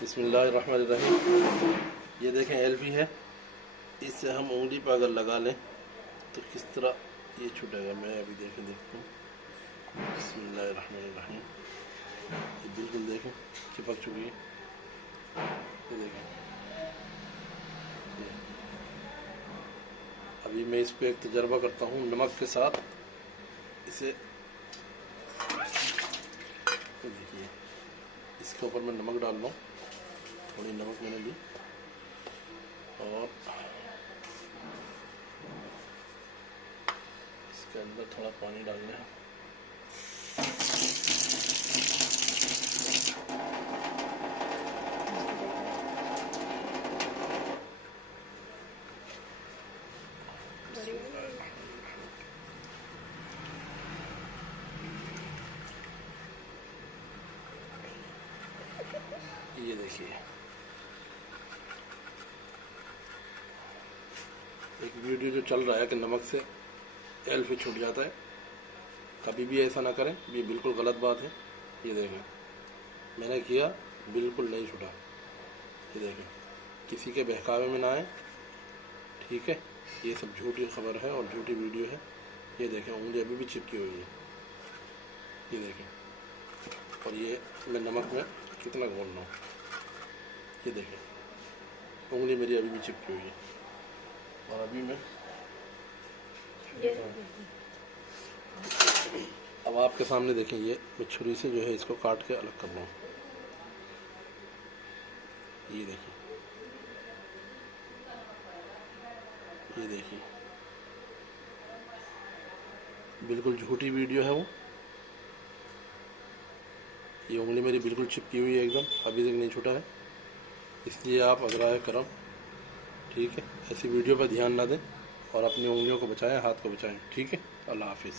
बिस्मिल्लाहिर्रहमानिर्रहीम। ये देखें एलबी है, इससे हम उंगली पर अगर लगा लें तो किस तरह ये छूटेगा। मैं अभी देखता हूँ। बिस्मिल्लाहिर्रहमानिर्रहीम। ये बिल्कुल देखें चिपक चुकी है। ये देखें, ये अभी मैं इस पर एक तजर्बा करता हूँ नमक के साथ। इसे देखिए, इसके ऊपर मैं नमक डाल रहा हूँ। थोड़ी नमक मैंने ली और इसके अंदर थोड़ा पानी डालना है। ये देखिए, एक वीडियो जो चल रहा है कि नमक से एल्फी छूट जाता है, कभी भी ऐसा ना करें, ये बिल्कुल गलत बात है। ये देखें, मैंने किया, बिल्कुल नहीं छूटा। ये देखें, किसी के बहकावे में ना आए, ठीक है। ये सब झूठी खबर है और झूठी वीडियो है। ये देखें, उंगली अभी भी चिपकी हुई है। ये देखें, और ये मैं नमक में कितना घोल रहा हूँ। ये देखें, उंगली मेरी अभी भी चिपकी हुई है। और अभी मैं अब आपके सामने देखें, ये मैं छुरी से जो है इसको काट के अलग कर रहा हूँ। ये देखिए, ये देखिए, बिल्कुल झूठी वीडियो है वो। ये उंगली मेरी बिल्कुल चिपकी हुई है एकदम, अभी तक नहीं छूटा है। इसलिए आप अगराए करम, ठीक है, ऐसी वीडियो पर ध्यान ना दें और अपनी उंगलियों को बचाएं, हाथ को बचाएं। ठीक है, अल्लाह हाफिज़।